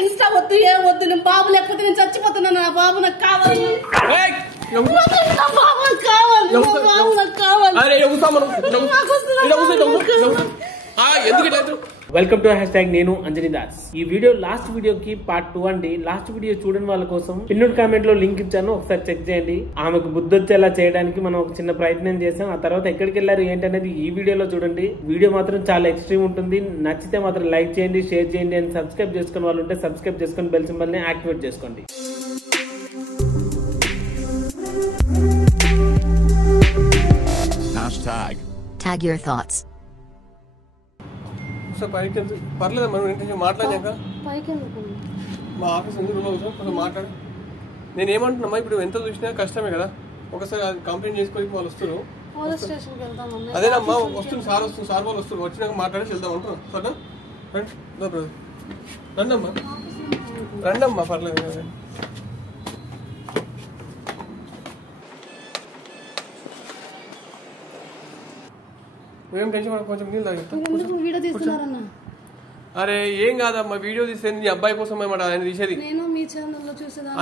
Insta వద్దు ఏం వద్దు నేను బాబు లేకపోతే నేను చచ్చిపోతున్నాను నా బాబు నాకు కావాలి వెల్కమ్ టు హ్యాష్ట్యాగ్ నేను అంజనీ దాస్. ఈ వీడియో లాస్ట్ వీడియోకి పార్ట్ 2 అండి. లాస్ట్ వీడియో చూడని వాళ్ళ కోసం పిన్నెడ్ కామెంట్ లో లింక్ ఇచ్చాను, ఒకసారి చెక్ చేయండి. ఆమెకు బుద్ధి వచ్చేలా చేయడానికి మనం ఒక చిన్న ప్రయత్నం చేసాం. ఆ తర్వాత ఎక్కడికి వెళ్ళారు ఏంటనేది ఈ వీడియోలో చూడండి. వీడియో మాత్రం చాలా ఎక్స్ట్రీమ్ ఉంటుంది. నచ్చితే మాత్రం లైక్ చేయండి, షేర్ చేయండి అండ్ సబ్స్క్రైబ్ చేసుకుని వాళ్ళు ఉంటే సబ్స్క్రైబ్ చేసుకుని బెల్ సింబల్ ని యాక్టివేట్ చేసుకోండి. Tag your thoughts. పర్లేదు మనం మాట్లాడాక మా ఆఫీస్ ఎందుకు కొంచెం మాట్లాడి నేను ఏమంటున్నామా, ఇప్పుడు ఎంత చూసినా కష్టమే కదా. ఒకసారి కంప్లైంట్ చేసుకొని వాళ్ళు వస్తారు. అదేనమ్మా వస్తుంది, సార్ వస్తుంది, సార్ వాళ్ళు వస్తారు. వచ్చినాక మాట్లాడి వెళ్దాం అంటున్నాం. సరేనా రండమ్మా, రండమ్మా, పర్లేదు కదా. ఏం టెన్షన్ కొంచెం నీళ్ళు తాగి. అరే ఏం కాదమ్మా, వీడియో తీసేది నీ అబ్బాయి కోసం ఏమాట ఆయన తీసేది.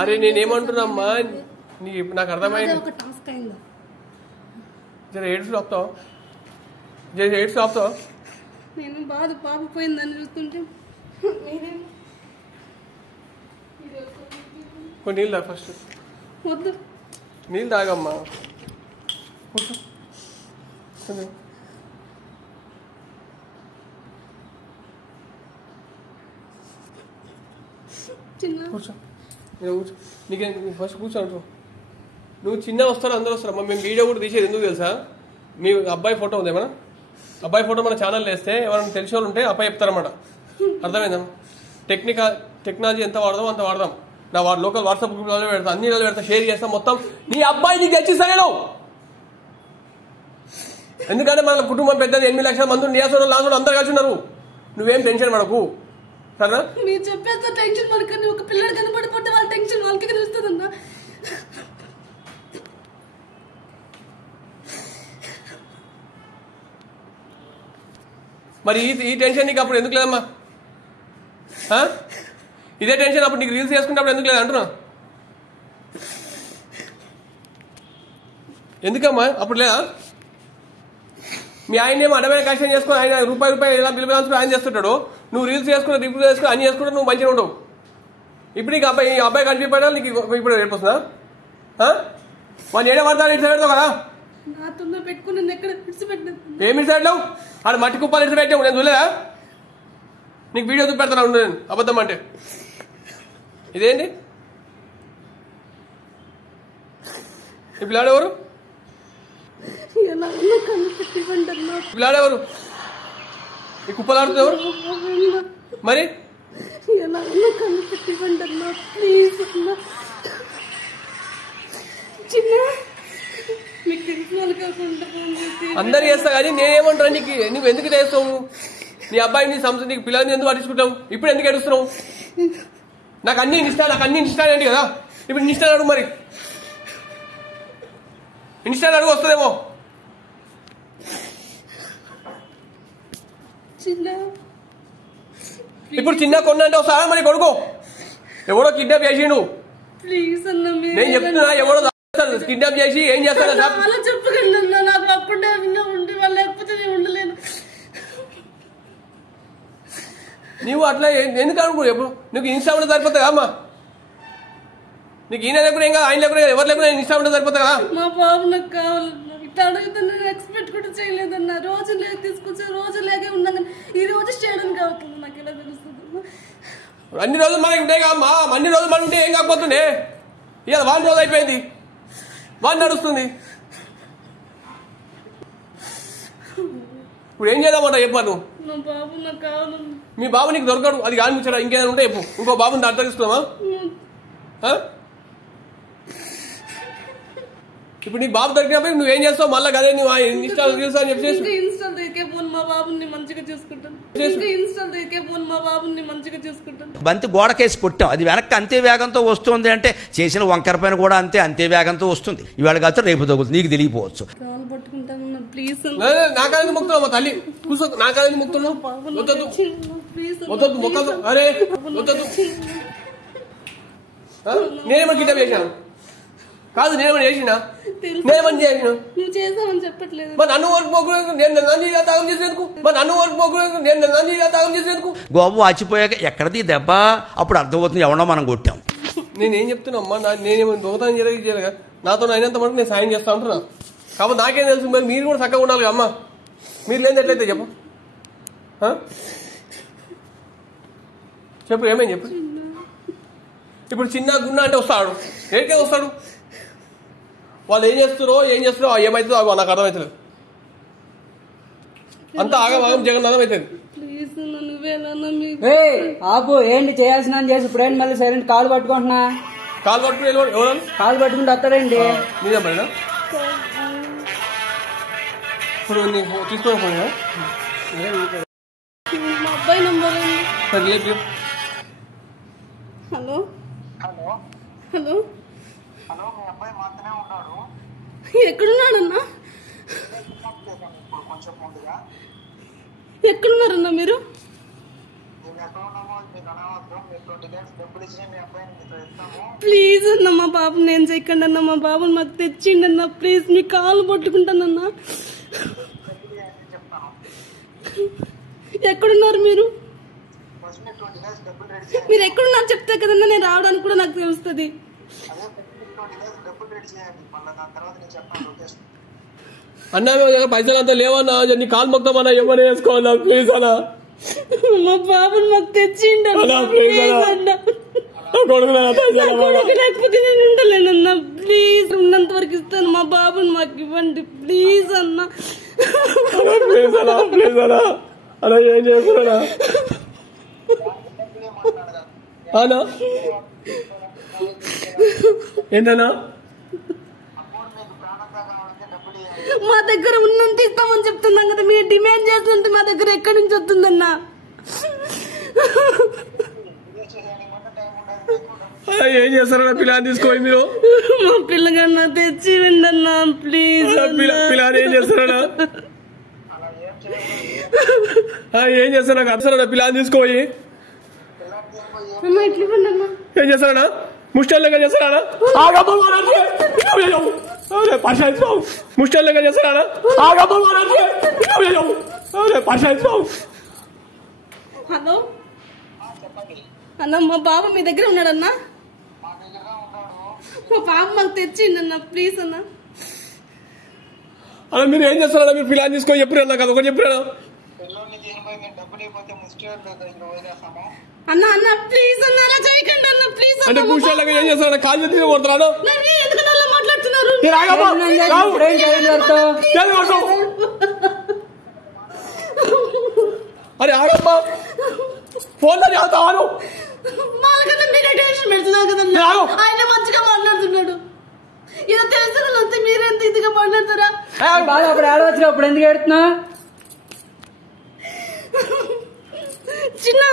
అరే నేనేమంటున్నామ్మా, నాకు అర్థమైంది. జర ఎయిడ్స్ ఆపుతావు, జర ఎయిడ్స్ ఆపుతావు. నేను బాధ పాప పోయిందని చూస్తుంటే కొన్ని నీళ్ళు తాగు ఫస్ట్. వద్దు నీళ్ళు తాగమ్మా. కూర్చో, కూర్చో. నీకే ఫస్ట్ కూర్చో అంటావు. నువ్వు చిన్న వస్తాడు, అందరూ వస్తారమ్మా. మేము వీడియో కూడా తీసేది ఎందుకు తెలుసా, మీ అబ్బాయి ఫోటో ఉంది ఏమన్నా, అబ్బాయి ఫోటో మన ఛానల్ వేస్తే ఎవరైనా తెలిసిన వాళ్ళు ఉంటే అబ్బాయి చెప్తారన్నమాట. అర్థమైందమ్మా? టెక్నాలజీ ఎంత వాడదాం అంత వాడదాం. నా లోకల్ వాట్సాప్ గ్రూప్లో పెడతా, అన్ని పెడతా, షేర్ చేస్తాం మొత్తం. నీ అబ్బాయి నీకు తెచ్చిస్తాను. ఎందుకంటే మన కుటుంబం పెద్దది, 8 లక్షల మంది నియాసం లాంటి అందరు కలిసి ఉన్నారు. నువ్వేం టెన్షన్ పడకు సరేనా. మీరు చెప్పేస్తా టెన్షన్ పడకండి. ఒక పిల్లడు కనపడిపోతే వాళ్ళ టెన్షన్ వాళ్ళకి తెలుస్తుందన్నా. మరి ఈ టెన్షన్ నీకు అప్పుడు ఎందుకు లేదమ్మా? ఇదే టెన్షన్ అప్పుడు నీకు రీల్స్ చేసుకున్నప్పుడు ఎందుకు లేదు అంటున్నా? ఎందుకమ్మా అప్పుడు లేదా? మీ ఆయన ఏమో అడమైన కష్టం చేసుకుని ఆయన రూపాయి ఎలా పిలిపించుకుని ఆయన చేస్తుంటాడు. నువ్వు రీల్స్ చేసుకుని రివ్యూ చేసుకుని అన్ని చేసుకుంటే నువ్వు మంచిగా ఉండవు. ఇప్పుడు నీకు అబ్బాయి కనిపించడా నీకు ఇప్పుడు రేపు వస్తుందా? వాళ్ళు ఏడే పడతాను ఇటు పెడతావు కదా. ఏమి ఇటు పెట్టావు? ఆడ మట్టి కుప్పాలు ఇటు పెట్టావు, నేను చూడలేదా? నీకు వీడియో చూపెడతాను నేను అబద్ధం అంటే. ఇదేంటి ఈ పిల్లాడెవరు? పిల్లాడెవరు? ఈ కుప్పలు ఆడుతుంది ఎవరు మరి? అందరు చేస్తా కానీ నేనేమంటాను నీకు, నువ్వు ఎందుకు చేస్తావు? నీ అబ్బాయిని నీకు పిల్లల్ని ఎందుకు పట్టించుకుంటావు? ఇప్పుడు ఎందుకు ఏడుస్తున్నావు? నాకు అన్ని ఇన్స్టాలేంటి కదా. ఇప్పుడు ఇన్స్టా అడుగు, మరి ఇన్స్టా అడుగు వస్తుందేమో. ఇప్పుడు చిన్న కొన్నంటే వస్తా మరి కొడుకో ఎవడో కిడ్నాప్ చేసిండు. నేను చెప్తున్నా, ఎవడో కిడ్నాప్ చేసి ఏం చేస్తాను నువ్వు అట్లా ఎందుకు అనుకో. ఎప్పుడు నీకు ఇన్స్టా ఉంటే సరిపోతుంది కదా అమ్మా. నీకు ఈయన లేకుండా ఏం కాదు, ఆయన లేకుండా ఎవరు లేకుండా ఇన్స్టా ఉంటే సరిపోతుంది కదా. మా బాబు నాకు కావాలన్నా ఇట్లా అడుగుతున్నా, ఎక్స్పెక్ట్ కూడా చేయలేదన్నా. రోజు లేదు తీసుకొచ్చే రోజు లేకే ఉన్నా కానీ ఈ రోజు చేయడానికి అవుతుంది. నాకు ఎలా తెలుస్తుంది? అన్ని రోజులు మనకి ఉంటే కదమ్మా, అన్ని రోజులు మనం ఉంటే ఏం కాకపోతుండే. ఇవాళ 1 రోజు అయిపోయింది, 1 నడుస్తుంది. ఇప్పుడు ఏం చేద్దామంట చెప్పాను. మీ బాబు నీకు దొరకడు, అది కాని ముచ్చాడు. ఇంకేదైనా ఉంటే చెప్పు. ఇంకో బాబుని దాంట్లో తీసుకున్నావా? ఇప్పుడు నీ బాబు దొరికినప్పుడు నువ్వేం చేస్తావు? మళ్ళీ కదే నువ్వు ఇన్స్టాల్ రీల్స్ అని చెప్పేసి బంతి గోడకేసి కొట్టాం, అది వెనక్కి అంతే వేగంతో వస్తుంది. అంటే చేసిన వంకర పైన కూడా అంతే వేగంతో వస్తుంది. ఇవాళ కాదు రేపు తగ్గుతుంది, నీకు తెలియపోవచ్చు. ప్లీజ్ నా కాలేజీ మొక్కుతున్నావు మా తల్లి కూర్చో నా కాలేజీ మొక్కుతున్నావు వద్దొద్దు వద్దొద్దు మొక్కదు అరే వద్దొద్దు నేనేమని కిడ్నాప్ చేశాను కాదు నేనేమని చేసినా నేనేమని చేసిన నువ్వు చేసావని చెప్పట్లేదు మరి నన్ను వరకు పోకు నేను నన్ను తాగం చేసేందుకు మరి నన్ను వరకు పోకు నేను నన్ను తాగం చేసేందుకు గోబు వాచిపోయాక ఎక్కడది దెబ్బ అప్పుడు అర్థమవుతుంది ఎవడో మనం కొట్టాం. నేనేం చెప్తున్నా అమ్మా నేనేమో దొంగతనం చేయలేక నాతో అయినంత మటుకు నేను సాయం చేస్తా ఉంటున్నా కాబట్టి నాకేం తెలుసు మరి మీరు కూడా చక్కగా ఉండాలి అమ్మా మీరు లేని ఎట్లయితే చెప్పు చెప్పు ఏమేం చెప్పు ఇప్పుడు చిన్న గున్న అంటే వస్తాడు ఏడికే వస్తాడు వాళ్ళు ఏం చేస్తారో ఏమవుతుందో నాకు అర్థమవుతుంది అంతా ఆగం జగన్ అవుతుంది ఆపు ఏంటి చేయాల్సిన చేసి ఇప్పుడేంటి మళ్ళీ సైలెంట్ కాలు పట్టుకుంటున్నా కాలు పట్టుకుని ఎవరు కాలు పట్టుకుంటూ వస్తాడండి నిజం పడినా ఇప్పుడు నీకు తీసుకొని పోయినా మా అబ్బాయి నంబర్ హలో హలో ఎక్కడున్నాడన్నా ఎక్కడున్నారన్నా మీరు ప్లీజ్ అన్న మా బాబు నేను చెక్కండి అన్న మా బాబుని మాకు తెచ్చిండి అన్న ప్లీజ్ మీ కాలు పట్టుకుంటానన్నా ఎక్కడున్నారు మీరు మీరు ఎక్కడున్నారు చెప్తే కదన్నా నేను రావడానికి కూడా నాకు తెలుస్తుంది అన్నా పైసలు అంతా లేవన్నా నీ కాలు మొత్తం ఏమని వేసుకోవాలా ప్లీజ్ అలా మా బాబుని మాకు తెచ్చిండి లేకపోతే నేను ఉండలేనన్నా ప్లీజ్ ఉన్నంత వరకు ఇస్తాను మా బాబుని మాకు ఇవ్వండి ప్లీజ్ అన్నా ప్లీజ్ అలా ప్లీజ్ అలా అలా ఏం చేస్తున్నా అనా ఏంటన్నా మా దగ్గర ఉన్నంత ఇస్తామని చెప్తున్నాం కదా మీరు డిమాండ్ చేస్తుంటే మా దగ్గర ఎక్కడి నుంచి వస్తుందన్నా ఏం చేస్తారన్నా పిల్లని తీసుకోండి మీరు మా పిల్లగన్నా తెచ్చి విండన్నా ప్లీజ్ పిల్లని ఏం చేస్తారన్నా ఏం చేస్తారా అసలు పిల్లని తీసుకోయి ఇట్లా ఇవ్వండి అన్నా ఏం చేస్తారన్నా ముస్టల్ లెక్క చేస్తారా ముస్టల్ లెక్క చేస్తారా హలో అన్నా మా బాబు మీ దగ్గర ఉన్నాడన్నా మా బాబు మాకు తెచ్చిండి అన్న ప్లీజ్ అన్నా అలా మీరు ఏం చేస్తారా మీరు పిల్లని తీసుకొని చెప్పినా కదా ఒకటి చెప్పినా అన్న అన్న ప్లీజ్ అన్న అలా చేయకండి అన్న ప్లీజ్ అంటే ముస్టల్ లెక్క ఏం చేస్తారా కాళ్ళు తీసి కొడతారా ఎందుకన్నా అలా మాట్లాడుతున్నారు అరే ఆగమ్మా ఫోన్ లో అవుతావాను వాళ్ళకన్నా మీరే టెన్షన్ పెడుతున్నారు కదన్నా ఆయన మంచిగా మాట్లాడుతున్నాడు ఏదో తెలుసు మీరెంత ఇదిగా మాట్లాడతారా బాగా అప్పుడు ఆడవచ్చు అప్పుడు ఎందుకు ఏడుతున్నా చిన్న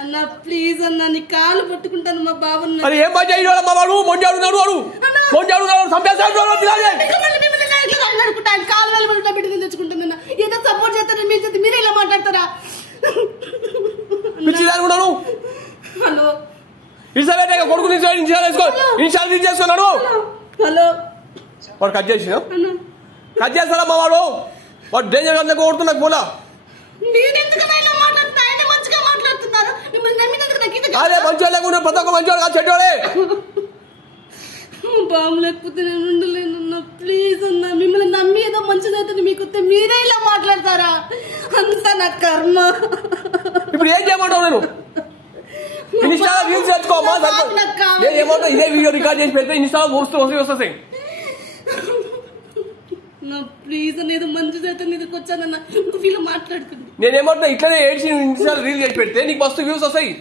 అన్న ప్లీజ్ అన్న నీ కాలు పట్టుకుంటాను మా బాబుని అరే ఏం బాగా చేయడం మా వాడు మొంజాడున్నాడు వాడు మొంజాడున్నాడు సంపేశాడు కాలు వెళ్ళి బిడ్డని తెచ్చుకుంటుందన్న ఏదో సపోర్ట్ చేస్తారని మీరు చేస్తే మీరే ఇలా మాట్లాడతారా పిచ్చిదానుకున్నాను హలో ఇన్స్టా కొడుకు ఇన్స్టాల్ తీసేసుకున్నాడు హలో వాడు కట్ చేసిన కట్ చేస్తాడా మా వాడు వాడు డేంజర్ అందరికి కొడుతున్నా పోలా అదే మంచోడు లేకుండా ప్రతి ఒక్క మంచోడు కాదు చెడ్డోడే బాబు లేకపోతే నేను ఉండలేనన్నా ప్లీజ్ అన్నా మిమ్మల్ని నమ్మి ఏదో మంచిది అవుతుంది మీకు మీరే ఇలా మాట్లాడతారా అంత నా కర్మ ఇప్పుడు ఏం చేయమంటావు నేను ఇన్స్టాలో రీల్స్ తెచ్చుకోమా నేను ఏమంటా ఇదే వీడియో రికార్డ్ చేసి పెడితే ఇన్స్టాలో వస్తాయి నా ప్లీజ్ అనేది మంచిది అయితే నీకు వచ్చానన్నా వీళ్ళు మాట్లాడుతుంది నేనేమంటున్నా ఇట్లనే ఏడ్చి ఇన్స్టాలో రీల్ చేసి పెడితే నీకు మస్తు వ్యూస్ వస్తాయి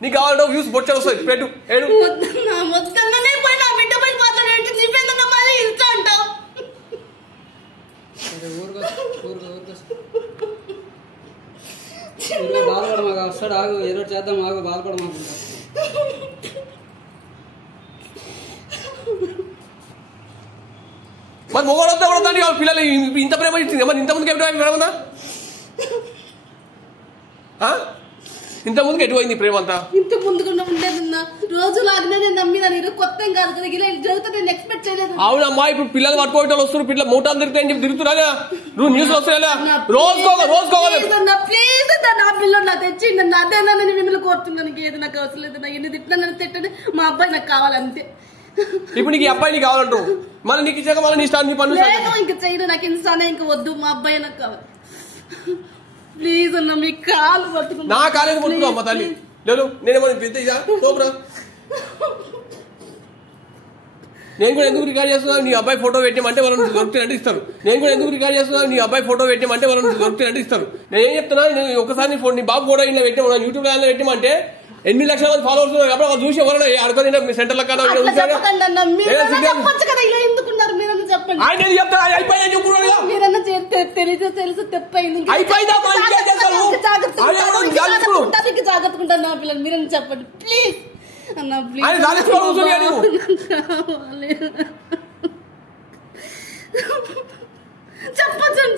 నీకు కావాలంటే వ్యూస్ బొచ్చాడు వస్తాయి పెట్టు ఏడు వద్దన్నా పోయి నా బిడ్డ పోయి మాట్లాడి చెప్పేదన్నా మళ్ళీ ఇస్తా అంటావు బాధపడ మాకు వస్తాడు ఆగు ఏదో చేద్దాం ఆగు బాధపడ మాకు మరి మొగోళ్ళతో ఎవరుందండి పిల్లలు ఇంత ప్రేమ ఇచ్చింది మరి ఇంతకుముందుకు ఎప్పుడు ప్రేమ ఉందా ఇంత ముందుకు ఎటువైంది ప్రేమ అంతా ఇంత ముందుకుండా ఉండేదన్నా రోజులాగానే నేను నమ్మిదాను ఇది కొత్త కాదు కదా ఇలా జరుగుతుంది నేను ఎక్స్పెక్ట్ చేయలేదు అవునమ్మా ఇప్పుడు పిల్లలు పట్టుకోవటం వస్తున్నారు పిల్లలు మూటాలు తిరుగుతాయని చెప్పి తిరుగుతున్నా నువ్వు న్యూస్ వస్తాయా రోజుకోవాలి ప్లీజ్ నా పిల్లలు నాకు తెచ్చిండి అదేనా నేను మిమ్మల్ని కోరుతున్నాను ఏది నాకు అవసరం లేదు నా ఎన్ని తిట్టినా నన్ను తిట్టండి మా అబ్బాయి నాకు కావాలంతే ఇప్పుడు నీకు అబ్బాయి నీకు కావాలంటావు మళ్ళీ నీకు ఇచ్చాక మళ్ళీ నీ ఇష్టాన్ని పనులు ఇంకా చేయను నాకు ఇన్సానే ఇంకా వద్దు మా అబ్బాయి నాకు కావాలి ప్లీజ్ అన్న మీ కాలు పట్టుకున్నా నా కాలేజ్ పట్టుకో అమ్మ తల్లి లేదు నేనేమన్నా పెద్ద తోపురా నేను కూడా ఎందుకు రికార్డ్ చేస్తున్నా నీ అబ్బాయి ఫోటో పెట్టమంటే వాళ్ళని దొరికినట్టు ఇస్తారు నేను కూడా ఎందుకు రికార్డ్ చేస్తున్నా నీ అబ్బాయి ఫోటో పెట్టమంటే వాళ్ళని దొరికినట్టు ఇస్తారు నేను ఏం చెప్తున్నా నేను ఒకసారి నీ బాబు ఫోటో ఇలా పెట్టాము యూట్యూబ్ ఛానల్ పెట్టమంటే 8 లక్షల మంది ఫాలోవర్స్ ఉన్నారు కాబట్టి వాళ్ళు చూసి ఎవరైనా అనుకోని సెంటర్ ఆయన చెప్తాను తెలుసు తెప్పైంది జాగ్రత్తకుంటాను నా పిల్లలు మీరని చెప్పండి ప్లీజ్ అన్న ప్లీజ్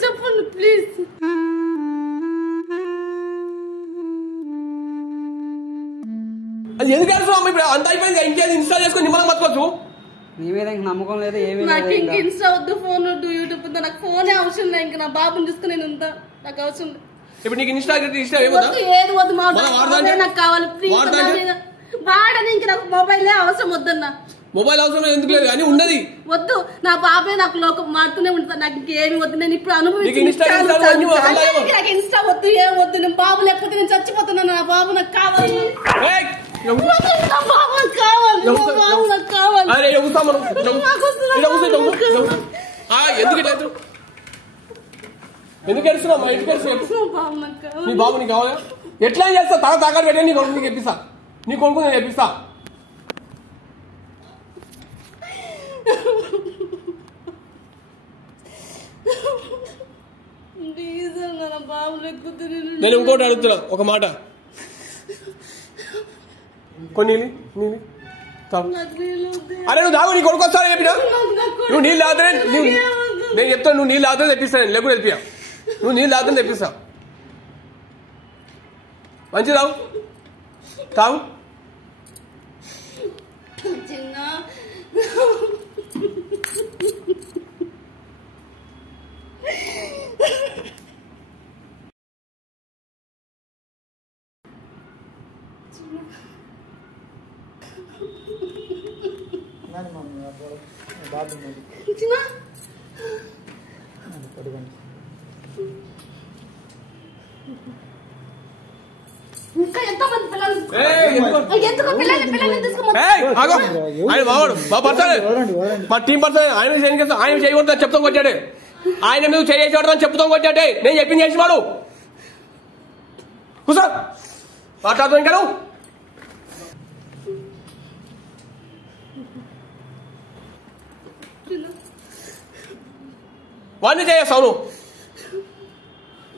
చెప్పండి ప్లీజ్ అది ఎందుకు ఇప్పుడు అంత అయిపోయింది ఇంకేది ఇన్స్టాల్ చేసుకుని నిమ్మలం బతకొచ్చు నీ మీద నమ్మకం లేదు ఏమీ నాకు ఇంక ఇన్స్టా వద్దు ఫోన్ వద్దు యూట్యూబ్ వద్దు నాకు ఫోనే అవసరం లేదు ఇంకా నా బాబుని చూసుకుని నేను ఉంటా నాకు అవసరం లేదు ఇప్పుడు నీకు ఇన్స్టా ఏది వద్దు నాకు కావాలి ప్లీజ్ వాడని ఇంక నాకు మొబైలే అవసరం వద్దన్నా మొబైల్ అవసరం ఎందుకు లేదు కానీ ఉన్నది వద్దు నా బాబే నాకు లోకం మారుతూనే ఉంటాను నాకు ఇంకేమి వద్దు నేను ఇప్పుడు అనుభవించి నాకు ఇన్స్టా వద్దు ఏం వద్దు నేను బాబు లేకపోతే నేను చచ్చిపోతున్నాను నా బాబు నాకు కావాలి ఎందుకు ఎడుస్తున్నావు మా ఇంటికి నీ బాబు నీకు కావాలా ఎట్లా చేస్తా తాకాడు పెట్టే నీ కొడుకు నీకు ఎప్పిస్తా నీ కొడుకు నేను ఎప్పిస్తా నేను ఇంకోటి అడుగుతున్నా ఒక మాట కొన్ని అరే నువ్వు దాగు నీ కొడుకు వస్తాను చెప్పినా నువ్వు నీళ్ళు తాగుతానే నేను చెప్తాను నువ్వు నీళ్ళు తాగుతానే తెప్పిస్తాను లేకుండా తెప్పియా నువ్వు నీళ్ళు తాగుతానే తెప్పిస్తా మంచి తాగు ఇంకా ఎంతమంది పిల్లలు ఆయన మావాడు మా పర్సన్ మా టీం పర్సన్ ఆయన ఆయన చేయకూడదు చెప్తాం కొట్టాడే ఆయన మీద చేసేవాడు అని చెప్తాం కొట్టాడే నేను చెప్పింది చేసేవాడు కూర్చో మాట్లాడుతాం ఇంకా వాడిని చేస్తావు నువ్వు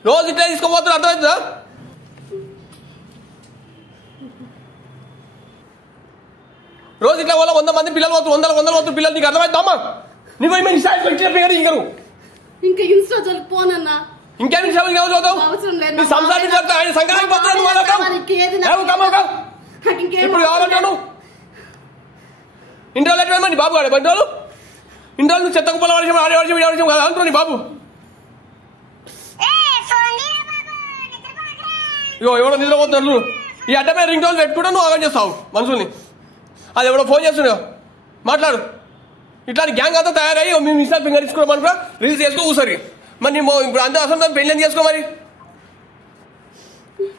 రోజు ఇట్లా తీసుకోపోతున్నా అర్థమవుతుందా రోజు ఇట్లా వల్ల 100 మంది పిల్లలు పోతారు 100 పిల్లలు నీకు అర్థమవుతామా నీకు ఏమైనా ఇంకా ఇన్స్టా పోనన్నా ఇంకేమి చదువుతావు ఆయన సంక్రాంతి ఇప్పుడు కావాలంటాను ఇంట్లో నీ బాబు కాడే బండి వాళ్ళు ఇంట్లో నువ్వు చెత్త కుప్పల ఆడేవాడి కదా అంటారు నీ బాబు ఇగో ఎవడో నిద్రపోతున్నారు ఈ అడ్డమే రింగ్ టోన్ పెట్టుకుంటా నువ్వు ఆగం చేస్తావు మనుషుల్ని అది ఎవడో ఫోన్ చేస్తున్నావు మాట్లాడు ఇట్లాంటి గ్యాంగ్ అంతా తయారయ్యి మేము ఇన్స్టా ఫింగర్ తీసుకోవడం అనుకో రీల్స్ చేసుకో కూసరి మరి నీ ఇప్పుడు అంతా అసలు పెళ్ళి చేసుకో మరి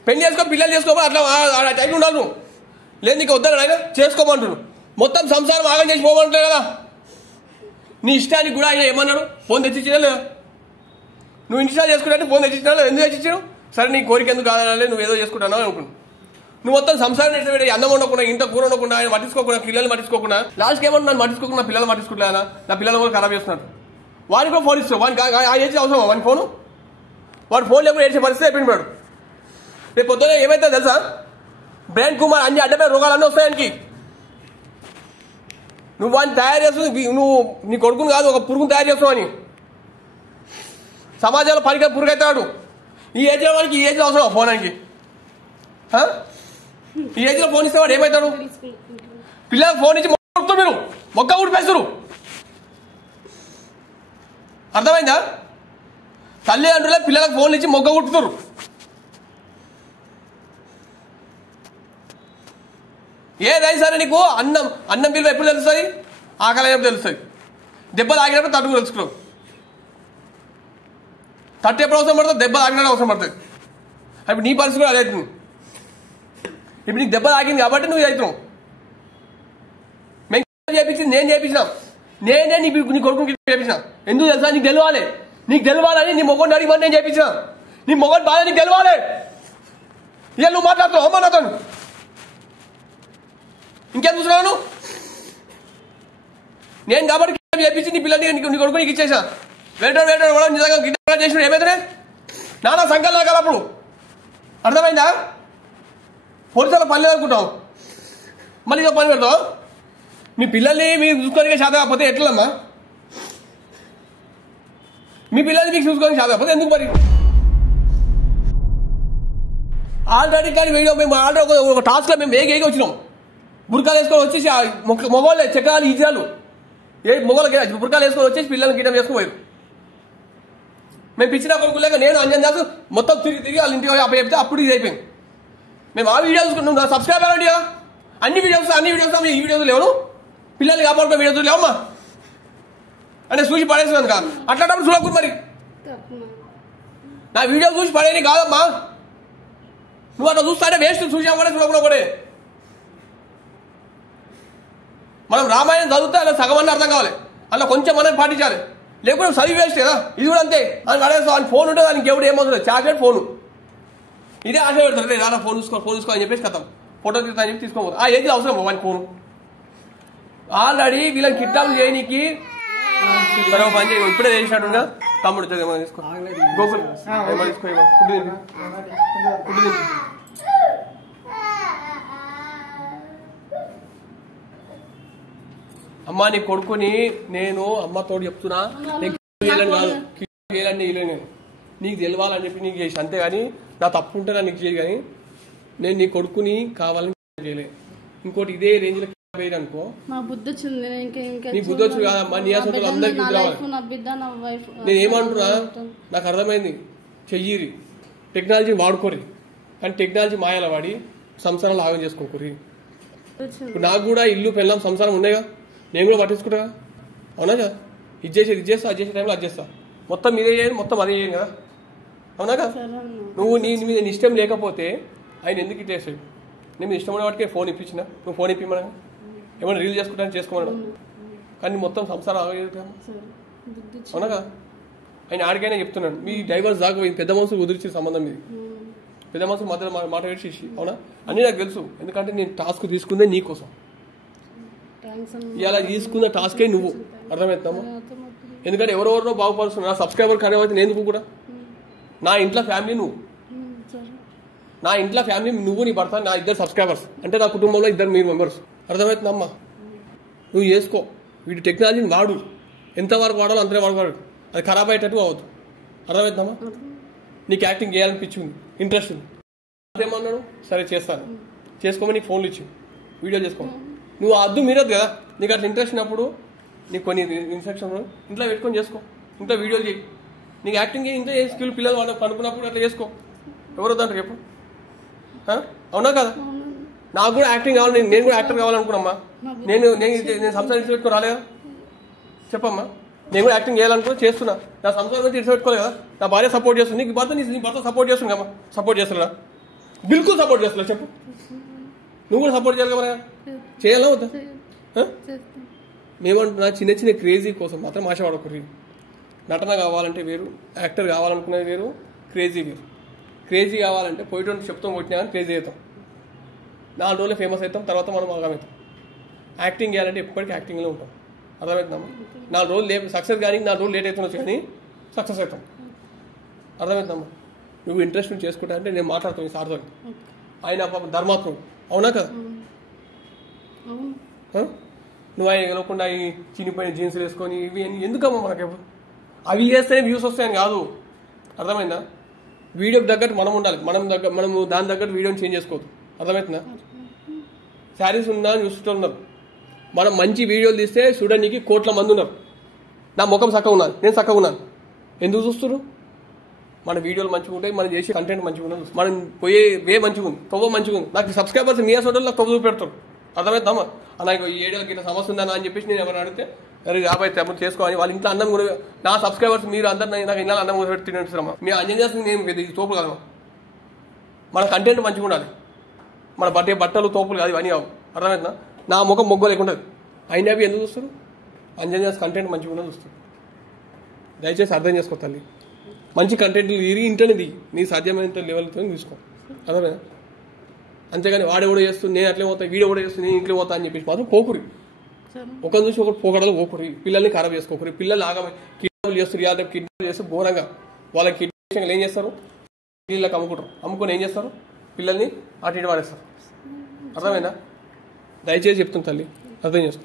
పెళ్లి చేసుకో పిల్లలు చేసుకో అట్లా ఆ టైం ఉండాలి నువ్వు లేదు నీకు వద్దా ఆయన చేసుకోమంటున్నావు మొత్తం సంసారం ఆగం చేసి పోమంటలే కదా నీ ఇష్టానికి కూడా ఆయన ఏమన్నాడు ఫోన్ తెచ్చిచ్చినా లేదా నువ్వు ఇన్స్టాల్ చేసుకుంటే ఫోన్ తెచ్చిచ్చినా లేదా ఎందుకు తెచ్చిచ్చావు సరే నీ కోరిక ఎందుకు కాదనాలి నువ్వు ఏదో చేసుకుంటావు అనుకున్నావు నువ్వు మొత్తం సంసారం ఎట్లా పెట్టి అన్నం ఉండకుండా ఇంత కూర ఉండకుండా ఆయన పట్టించుకోకుండా పిల్లలు పట్టించుకోకుండా లాస్ట్కి ఏమన్నా నన్ను పట్టించుకోకుండా పిల్లలు పట్టించుకుంటా నా పిల్లలు కూడా ఖరాబ్ చేస్తున్నారు వాడికి కూడా ఫోన్ ఇస్తావు వాడికి ఆ ఏజ్ అవసరం వాడి ఫోను వాడు ఫోన్ లేకుండా ఏడ్చే పరిస్థితి అయిపోయినాడు రేపు పొద్దున ఏమైతే తెలుసా బ్రెయిన్ కుమార్ అన్ని అడ్డపై రోగాలన్నీ వస్తాయి ఆయనకి నువ్వు వాడిని తయారు చేస్తుంది, నువ్వు నీ కొడుకుని కాదు ఒక పురుగును తయారు చేస్తున్నావు అని. సమాజంలో పనికి పురుగు అవుతాడు. ఈ ఏజ్లో వాడికి ఈ ఏజ్లో అవసరం ఫోనానికి. ఈ ఏజ్లో ఫోన్ ఇస్తే వాడు ఏమవుతాడు? పిల్లలకు ఫోన్ ఇచ్చి మొక్కుతారు, మీరు మొక్క ఊడిపేస్తారు. అర్థమైందా? తల్లిదండ్రులే పిల్లలకు ఫోన్ ఇచ్చి మొగ్గ కుట్టుతారు. ఏదైనా సరే నీకు అన్నం పిలువ ఎప్పుడు తెలుస్తుంది? ఆకలి అయినప్పుడు తెలుస్తుంది. దెబ్బ తాగినప్పుడు తట్టుకు తెలుసుకున్నావు. తట్టు ఎప్పుడు అవసరం పడుతుంది? దెబ్బ తాగినప్పుడు అవసరం పడుతుంది. ఇప్పుడు నీ పరిస్థితి కూడా అదే అవుతుంది. ఇప్పుడు నీకు దెబ్బ తాగింది కాబట్టి నువ్వు అవుతున్నావు. మేము చేయించింది నేను చేయించినా, నేనే నీ కొడుకుని చేయించిన. ఎందుకు తెలుసా? నీకు గెలవాలి. నీకు గెలవాలని నీ మొగోడిని అడిగి నేను చేయించిన. నీ మొగోడి బాధ నీకు గెలవాలి. ఇక నువ్వు మాట్లాడుతున్నావు అమ్మ నాతో. ఇంకేం చూస్తున్నాను? నేను కాబట్టి చేయించి నీ పిల్లల్ని నీ కొడుకు నీకు ఇచ్చేసా. వేరే కూడా నిజంగా గిట్ట చేసిన ఏమైతే నానా సంఖ్యలు లాగాలి. అప్పుడు అర్థమైందా? పోలీసులకు పని లేదనుకుంటావు, మళ్ళీ ఇదో పని పెడతావు. మీ పిల్లల్ని మీకు చూసుకోవడానికి శాతం కాకపోతే ఎట్లమ్మా? మీ పిల్లల్ని మీకు చూసుకోవడానికి శాతం కాకపోతే ఎందుకు మరి? ఆల్రెడీ కానీ మేము ఆల్రెడీ ఒక టాస్క్లో మేము ఏగి వచ్చినాం. బుర్కాలు వేసుకొని వచ్చేసి మొగోళ్ళే చెక్కాలు ఈజాలు ఏ మొగోళ్ళకి బుర్కాలు వేసుకొని వచ్చేసి పిల్లల్ని గిటం వేసుకుపోయారు. మేము పిచ్చిన కొడుకులేక నేను అంజన్ దాసు మొత్తం తిరిగి వాళ్ళ ఇంటికి అప్ప చెప్తే అప్పుడు ఇది అయిపోయింది. మేము ఆ వీడియో చూసుకుంటాం. సబ్స్క్రైబ్ అవ్వండి. అన్ని వీడియోస్ ఈ వీడియోస్ లేవు. పిల్లల్ని కాపాడుకో వీడియోస్ లేవమ్మా అంటే చూసి పడేస్తున్నాను కాదు. అట్లాంటప్పుడు చూడకూడదు మరి. నా వీడియో చూసి పడేది కాదమ్మా. నువ్వు అట్లా చూస్తానే వేస్ట్. చూసామంటే చూడకుండా పడే. మనం రామాయణం చదివితే అలా సగం అన్న అర్థం కావాలి. అలా కొంచెం మనం పాటించాలి. లేకపోతే చదివి వేస్ట్ కదా. ఇది కూడా అంతే. అని అడేస్తా అని ఫోన్ ఉంటే దానికి ఎవడు ఏమవుతుంది? చాక్లెట్ ఫోను ఇదే ఆశ పెడతారు. రానా ఫోన్ చూసుకో అని చెప్పేసి కథం ఫోటో తీస్తా అని చెప్పి తీసుకోవాలి. ఆ ఏజ్ అవసరం వాని ఫోను. ఆల్రెడీ వీళ్ళని కిడ్నాప్ చేయడానికి మరో పని చేయ. ఇప్పుడే చేసినట్టుగా తమ్ముడు తీసుకో గోకుల్ తీసుకో ఫుడ్ అమ్మా నీ కొడుకుని నేను అమ్మతోడు చెప్తున్నా. నీకు తెలవాలని చెప్పి నీకు చేసి అంతేగాని నా తప్పు ఉంటే నీకు చేయదు. కానీ నేను నీ కొడుకుని కావాలని చేయలేదు. ఇంకోటి ఇదే రేంజ్ లో వేయరు అనుకో. నీ బుద్ధి వచ్చి కాదమ్మా. నీ అసలు అందరికి బుద్ధి రావాలి. నేను ఏమంటున్నా నాకు అర్థమైంది. చెయ్యిరి టెక్నాలజీని వాడుకోరి. కానీ టెక్నాలజీ మాయాల వాడి సంసారాలు ఆగం చేసుకోకూరి. ఇప్పుడు నాకు కూడా ఇల్లు పెళ్ళాం సంసారం ఉన్నాయిగా. నేను కూడా పట్టించుకుంటా. అవునా కదా? ఇది చేస్తా అది చేసే టైంలో అది చేస్తా. మొత్తం మీదే చేయండి, మొత్తం అదే చేయండి కదా. అవునా కదా? నువ్వు నీ మీద ఇష్టం లేకపోతే ఆయన ఎందుకు ఇచ్చేసాడు? నేను ఇష్టం ఉన్న వాటికే ఫోన్ ఇప్పించిన. నువ్వు ఫోన్ ఇప్పిమన్నా ఏమైనా రీల్ చేసుకుంటాను చేసుకోమన్నా. కానీ మొత్తం సంసారం ఆగేదా? అవునా కదా? ఆయన ఆడికైనా చెప్తున్నాను. మీ డైవర్స్ దాకా పెద్ద మనుషులు కుదిరిచి సంబంధం ఇది. పెద్ద మనుషులు మధ్యలో మాట వేసి అవునా అన్నీ నాకు తెలుసు. ఎందుకంటే నేను టాస్క్ తీసుకుందే నీకోసం. ఇలా తీసుకున్న టాస్కే నువ్వు. అర్థమవుతామా? ఎందుకంటే ఎవరెవరినో బాగుపరుస్తున్నా. నా సబ్స్క్రైబర్ కానీ నేను ఎందుకు కూడా నా ఇంట్లో ఫ్యామిలీ నువ్వు. నా ఇంట్లో ఫ్యామిలీ నువ్వు నీ భర్త నా ఇద్దరు సబ్స్క్రైబర్స్ అంటే నా కుటుంబంలో ఇద్దరు మీరు మెంబర్స్. అర్థమవుతుందమ్మా? నువ్వు చేసుకో. వీటి టెక్నాలజీని వాడు. ఎంతవరకు వాడాలో అంతనే వాడవాడు. అది ఖరాబ్ అయ్యేటట్టు అవ్వదు. అర్థమవుతుందమ్మా? నీకు యాక్టింగ్ చేయాలనిపించింది, ఇంట్రెస్ట్ ఉంది. ఏమన్నాడు? సరే చేస్తాను. చేసుకోమని నీకు ఫోన్లు ఇచ్చి వీడియో చేసుకో. నువ్వు అద్దు మీరదు కదా. నీకు అట్లా ఇంట్రెస్ట్ ఉన్నప్పుడు నీకు కొన్ని ఇన్స్ట్రక్షన్ ఇంట్లో పెట్టుకొని చేసుకో. ఇంట్లో వీడియోలు చేయి. నీకు యాక్టింగ్ ఇంట్లో ఏ స్కిల్ పిల్లలు వాళ్ళు కనుక్కున్నప్పుడు అట్లా చేసుకో. ఎవరు వద్దంటారు చెప్పు. అవునా కదా? నాకు కూడా యాక్టింగ్ కావాలి. నేను కూడా యాక్టర్ కావాలనుకున్నామ్మా. నేను సంసారం ఇచ్చి పెట్టుకుని రాలేదా? చెప్పమ్మా. నేను కూడా యాక్టింగ్ చేయాలనుకున్నా, చేస్తున్నా. నా సంసారం ఇచ్చి పెట్టుకోవాలి కదా. నా భార్య సపోర్ట్ చేస్తుంది. నీకు భర్త నీ భర్త సపోర్ట్ చేస్తుంది కమ్మా. సపోర్ట్ చేస్తున్నా? బిల్కుల్ సపోర్ట్ చేస్తున్నా. చెప్పు. నువ్వు కూడా సపోర్ట్ చేయాలి కదా. చేయాలా వద్దా? మేమంటున్నా చిన్న చిన్న క్రేజీ కోసం మాత్రం ఆశపడకూడదు. నటన కావాలంటే వేరు, యాక్టర్ కావాలనుకునేది వేరు, క్రేజీ వేరు. క్రేజీ కావాలంటే పోయేటువంటి చెప్తాం కొట్టినా కానీ క్రేజీ అవుతాం. 4 రోజులు ఫేమస్ అవుతాం, తర్వాత మనం ఆగమవుతాం. యాక్టింగ్ చేయాలంటే ఎప్పటికీ యాక్టింగ్లో ఉంటాం. అర్థమవుతుందమ్మా? 4 రోజులు సక్సెస్ కానీ 4 రోజులు లేట్ అవుతుండొచ్చు కానీ సక్సెస్ అవుతాం. అర్థమవుతుందమ్మా? నువ్వు ఇంట్రెస్ట్ చేసుకుంటా అంటే నేను మాట్లాడుతాను ఈ సార్తో. ఆయన ధర్మాత్ముడు. అవునా కదా? నువ్వు ఆయన గెలవకుండా ఈ చినిపోయిన జీన్స్లు వేసుకొని ఇవి ఎందుకమ్మా మనకి అవి చేస్తేనే వ్యూస్ వస్తాయని కాదు, అర్థమైందా? వీడియోకి తగ్గట్టు మనం ఉండాలి, మనము దాని తగ్గట్టు వీడియోని చేంజ్ చేసుకోవద్దు, అర్థమవుతుందా? శారీస్ ఉన్నా చూస్తున్నారు, మనం మంచి వీడియోలు తీస్తే చూడడానికి కోట్ల మంది ఉన్నారు. నా ముఖం చక్కగా ఉన్నాను, నేను చక్కగా ఉన్నాను, ఎందుకు చూస్తున్నారు? మన వీడియోలు మంచిగా ఉంటాయి, మనం చేసే కంటెంట్ మంచిగా ఉన్నది, మనం పోయే వే మంచిగా ఉంది, తవ్వ మంచిగా ఉంది. నాకు సబ్స్క్రైబర్స్ మీ అసలు నాకు తవ్వ చూపెడతారు, అర్థమవుతామా? నాకు ఈ ఏడాదికి ఇట్లా సమస్య ఉందా అని చెప్పేసి నేను ఎవరైనా అడిగితే అరే యాభై అప్పుడు చేసుకోవాలి, వాళ్ళ ఇంట్లో అన్నం కూడా నా సబ్స్క్రైబర్స్ మీరు అందరు నాకు ఇళ్ళ అన్నం కూడా పెట్టి తినేస్తున్నామా? మీ అంజన్ చేస్తుంది నేను తోపులు కదమ్మా. మన కంటెంట్ మంచిగా ఉండాలి, మన బట్టలు తోపులు కాదు ఇవన్నీ కావు, అర్థమవుతుందా? నా ముఖం మొగ్గు లేకుండా అయినా అవి ఎందుకు చూస్తారు? అంజన్ చేసి కంటెంట్ మంచిగా ఉన్నది చూస్తారు. దయచేసి అర్థం చేసుకో తల్లి, మంచి కంటెంట్లు ఇంట్లోనే దిగి నీ సాధ్యమైనంత లెవెల్తో తీసుకో, అర్థమైనా? అంతేగాని వాడే కూడా చేస్తుంది, నేను అట్లే పోతా, వీడియో కూడా చేస్తుంది, నేను ఇంట్లో పోతా అని చెప్పేసి మాత్రం పోకురి. ఒకరి నుంచి ఒకటి పోకడలు పోకురి, పిల్లల్ని ఖరాబ్ చేసుకోకరి. పిల్లలు ఆగమే కిడ్నాపులు చేస్తారు, యాదవ్ కిడ్నాప్ చేస్తే ఘోరంగా వాళ్ళకి కిడ్నాప్ ఏం చేస్తారు, వీళ్ళకి అమ్ముకొని ఏం చేస్తారు, పిల్లల్ని అటు ఇటు వాడేస్తారు, అర్థమైనా? దయచేసి చెప్తుంది తల్లి, అర్థం చేసుకో.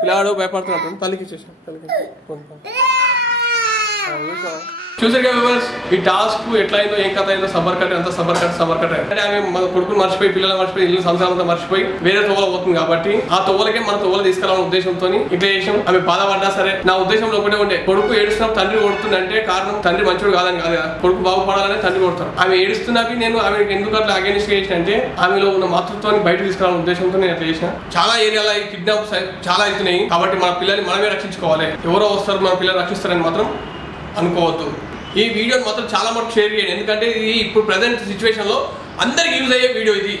పిల్లాడు భయపడుతున్నట్టు తల్లికి ఇచ్చేసాను, చూసారు కదా ఈ టాస్క్ ఎట్లా అయిందో ఏం కథ అయిందో, సబర్ కట్ అంతా సబర్ కట్ అంటే ఆమె మన కొడుకుని మర్చిపోయి పిల్లలు మర్చిపోయి ఇల్లు సంసారంతో మర్చిపోయి వేరే తోవల పోతుంది కాబట్టి ఆ తోవలకే మన తోవల తీసుకురావాలనే ఉద్దేశంతో ఇట్లా చేసాం. ఆమె బాధపడ్డా సరే నా ఉద్దేశంలో ఒకటే ఉండే, కొడుకు ఏడుస్తున్నా తండ్రి కొడుతుందంటే కారణం తండ్రి మంచోడు కాదని కాదు కదా, కొడుకు బాగుపడాలని తండ్రి కొడతారు. ఆమె ఏడుస్తున్నవి నేను ఆమెకి ఎందుకు అట్లా అగేనిస్ట్ చేసిన అంటే ఆమెలో ఉన్న మాతృత్వాన్ని బయట తీసుకురావాలనే ఉద్దేశంతో నేను అట్లా చేసిన. చాలా ఏరియాలో ఈ కిడ్నాప్ చాలా అవుతున్నాయి కాబట్టి మన పిల్లల్ని మనమే రక్షించుకోవాలి, ఎవరో వస్తారు మన పిల్లలు రక్షిస్తారని మాత్రం అనుకోవద్దు. ఈ వీడియోని మాత్రం చాలా మటుకు షేర్ చేయండి, ఎందుకంటే ఇది ఇప్పుడు ప్రజెంట్ సిచ్యువేషన్ లో అందరికి యూజ్ అయ్యే వీడియో ఇది.